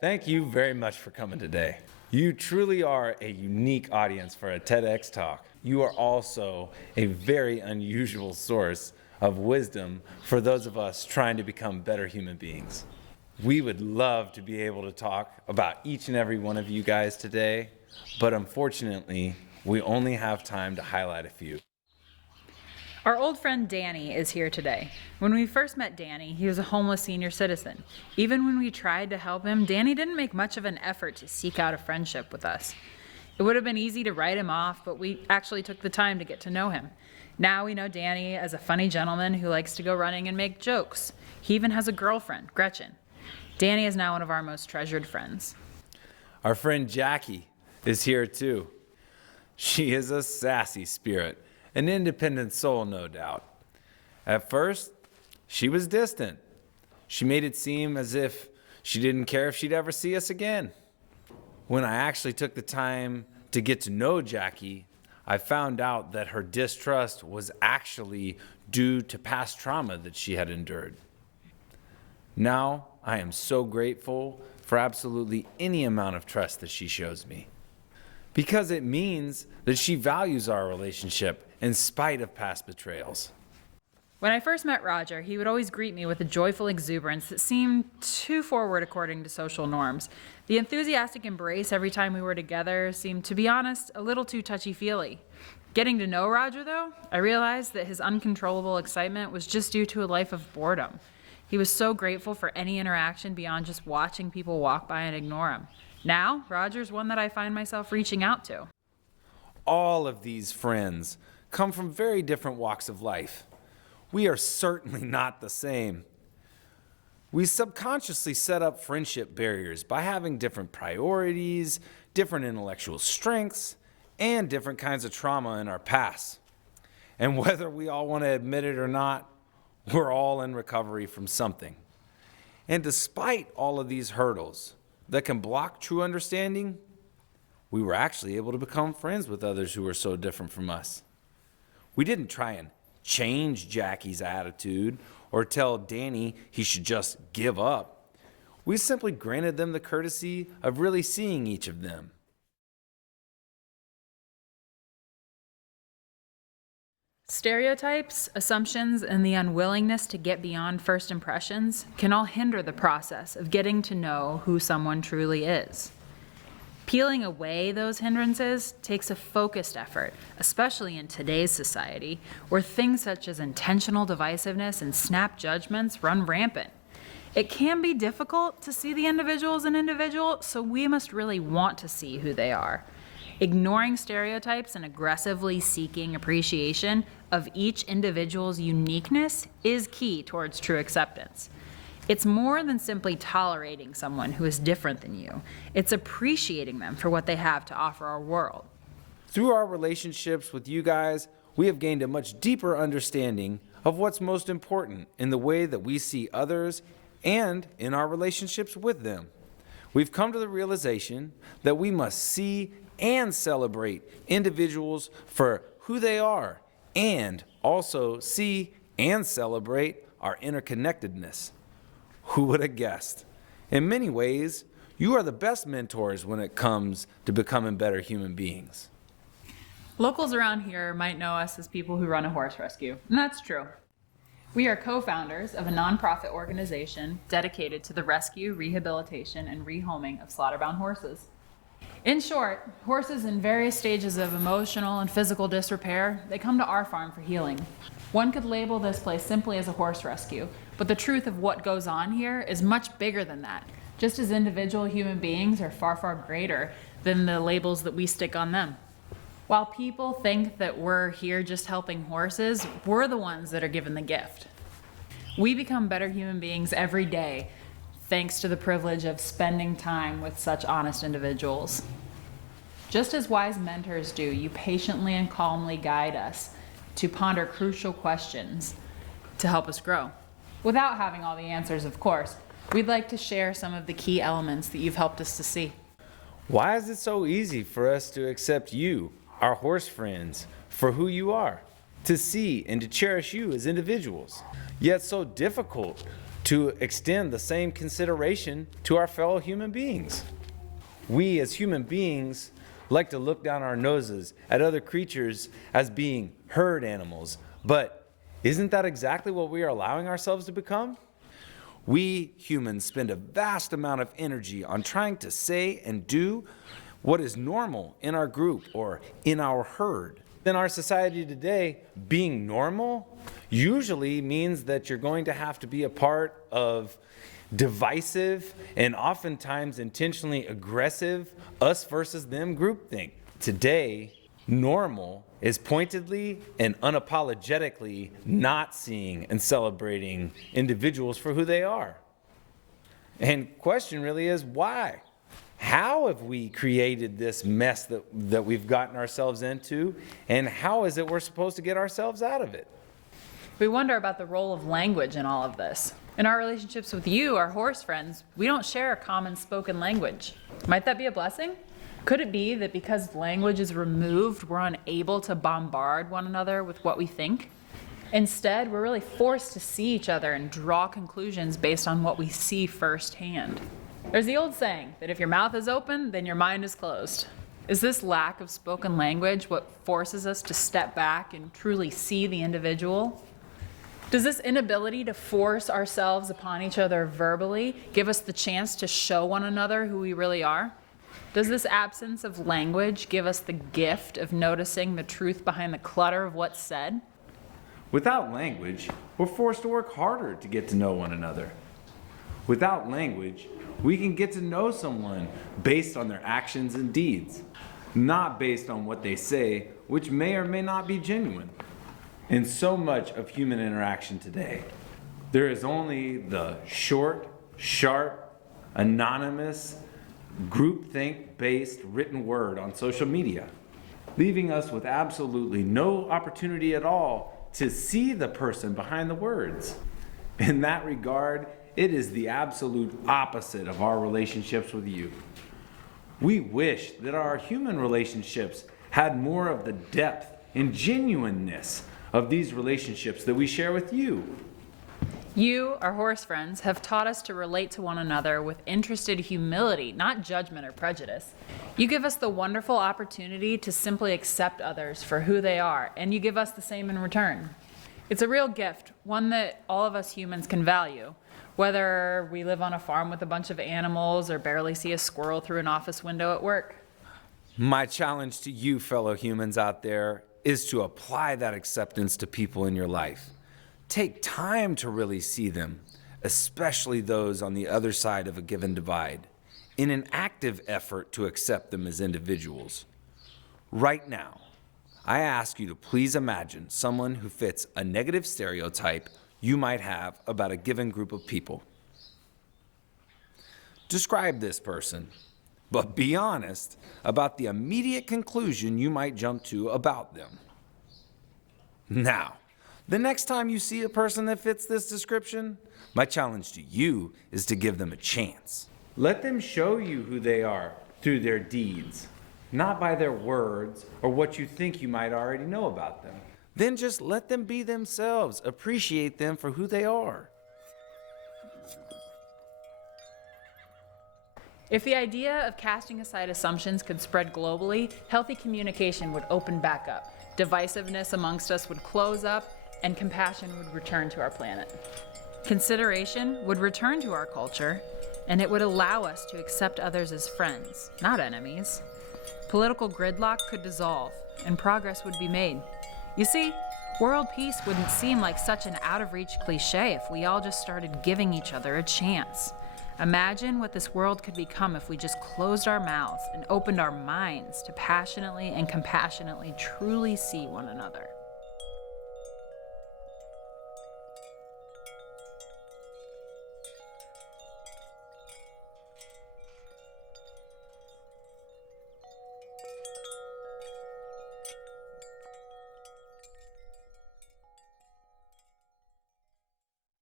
Thank you very much for coming today. You truly are a unique audience for a TEDx talk. You are also a very unusual source of wisdom for those of us trying to become better human beings. We would love to be able to talk about each and every one of you guys today, but unfortunately, we only have time to highlight a few. Our old friend Danny is here today. When we first met Danny, he was a homeless senior citizen. Even when we tried to help him, Danny didn't make much of an effort to seek out a friendship with us. It would have been easy to write him off, but we actually took the time to get to know him. Now we know Danny as a funny gentleman who likes to go running and make jokes. He even has a girlfriend, Gretchen. Danny is now one of our most treasured friends. Our friend Jackie is here too. She is a sassy spirit, an independent soul, no doubt. At first, she was distant. She made it seem as if she didn't care if she'd ever see us again. When I actually took the time to get to know Jackie, I found out that her distrust was actually due to past trauma that she had endured. Now, I am so grateful for absolutely any amount of trust that she shows me, because it means that she values our relationship in spite of past betrayals. When I first met Roger, he would always greet me with a joyful exuberance that seemed too forward according to social norms. The enthusiastic embrace every time we were together seemed, to be honest, a little too touchy-feely. Getting to know Roger, though, I realized that his uncontrollable excitement was just due to a life of boredom. He was so grateful for any interaction beyond just watching people walk by and ignore him. Now, Roger's one that I find myself reaching out to. All of these friends come from very different walks of life. We are certainly not the same. We subconsciously set up friendship barriers by having different priorities, different intellectual strengths, and different kinds of trauma in our past. And whether we all want to admit it or not, we're all in recovery from something. And despite all of these hurdles that can block true understanding, we were actually able to become friends with others who were so different from us. We didn't try and change Jackie's attitude or tell Danny he should just give up. We simply granted them the courtesy of really seeing each of them. Stereotypes, assumptions, and the unwillingness to get beyond first impressions can all hinder the process of getting to know who someone truly is. Peeling away those hindrances takes a focused effort, especially in today's society, where things such as intentional divisiveness and snap judgments run rampant. It can be difficult to see the individual as an individual, so we must really want to see who they are. Ignoring stereotypes and aggressively seeking appreciation of each individual's uniqueness is key towards true acceptance. It's more than simply tolerating someone who is different than you. It's appreciating them for what they have to offer our world. Through our relationships with you guys, we have gained a much deeper understanding of what's most important in the way that we see others and in our relationships with them. We've come to the realization that we must see and celebrate individuals for who they are, and also see and celebrate our interconnectedness. Who would have guessed? In many ways, you are the best mentors when it comes to becoming better human beings. Locals around here might know us as people who run a horse rescue, and that's true. We are co-founders of a nonprofit organization dedicated to the rescue, rehabilitation, and rehoming of slaughterbound horses. In short, horses in various stages of emotional and physical disrepair, they come to our farm for healing. One could label this place simply as a horse rescue, but the truth of what goes on here is much bigger than that. Just as individual human beings are far, far greater than the labels that we stick on them. While people think that we're here just helping horses, we're the ones that are given the gift. We become better human beings every day, thanks to the privilege of spending time with such honest individuals. Just as wise mentors do, you patiently and calmly guide us to ponder crucial questions to help us grow. Without having all the answers, of course, we'd like to share some of the key elements that you've helped us to see. Why is it so easy for us to accept you, our horse friends, for who you are, to see and to cherish you as individuals, yet so difficult to extend the same consideration to our fellow human beings. We as human beings like to look down our noses at other creatures as being herd animals, but isn't that exactly what we are allowing ourselves to become? We humans spend a vast amount of energy on trying to say and do what is normal in our group or in our herd. In our society today, being normal usually means that you're going to have to be a part of divisive and oftentimes intentionally aggressive us versus them groupthink. Today, normal is pointedly and unapologetically not seeing and celebrating individuals for who they are. And question really is why? How have we created this mess that we've gotten ourselves into, and how is it we're supposed to get ourselves out of it? We wonder about the role of language in all of this. In our relationships with you, our horse friends, we don't share a common spoken language. Might that be a blessing? Could it be that because language is removed, we're unable to bombard one another with what we think? Instead, we're really forced to see each other and draw conclusions based on what we see firsthand. There's the old saying that if your mouth is open, then your mind is closed. Is this lack of spoken language what forces us to step back and truly see the individual? Does this inability to force ourselves upon each other verbally give us the chance to show one another who we really are? Does this absence of language give us the gift of noticing the truth behind the clutter of what's said? Without language, we're forced to work harder to get to know one another. Without language, we can get to know someone based on their actions and deeds, not based on what they say, which may or may not be genuine. In so much of human interaction today, there is only the short, sharp, anonymous, groupthink-based written word on social media, leaving us with absolutely no opportunity at all to see the person behind the words. In that regard, it is the absolute opposite of our relationships with you. We wish that our human relationships had more of the depth and genuineness of these relationships that we share with you. You, our horse friends, have taught us to relate to one another with interested humility, not judgment or prejudice. You give us the wonderful opportunity to simply accept others for who they are, and you give us the same in return. It's a real gift, one that all of us humans can value, whether we live on a farm with a bunch of animals or barely see a squirrel through an office window at work. My challenge to you, fellow humans out there, is to apply that acceptance to people in your life. Take time to really see them, especially those on the other side of a given divide, in an active effort to accept them as individuals. Right now, I ask you to please imagine someone who fits a negative stereotype you might have about a given group of people. Describe this person, but be honest about the immediate conclusion you might jump to about them. Now, the next time you see a person that fits this description, my challenge to you is to give them a chance. Let them show you who they are through their deeds, not by their words or what you think you might already know about them. Then just let them be themselves. Appreciate them for who they are. If the idea of casting aside assumptions could spread globally, healthy communication would open back up, divisiveness amongst us would close up, and compassion would return to our planet. Consideration would return to our culture, and it would allow us to accept others as friends, not enemies. Political gridlock could dissolve, and progress would be made. You see, world peace wouldn't seem like such an out-of-reach cliche if we all just started giving each other a chance. Imagine what this world could become if we just closed our mouths and opened our minds to passionately and compassionately truly see one another.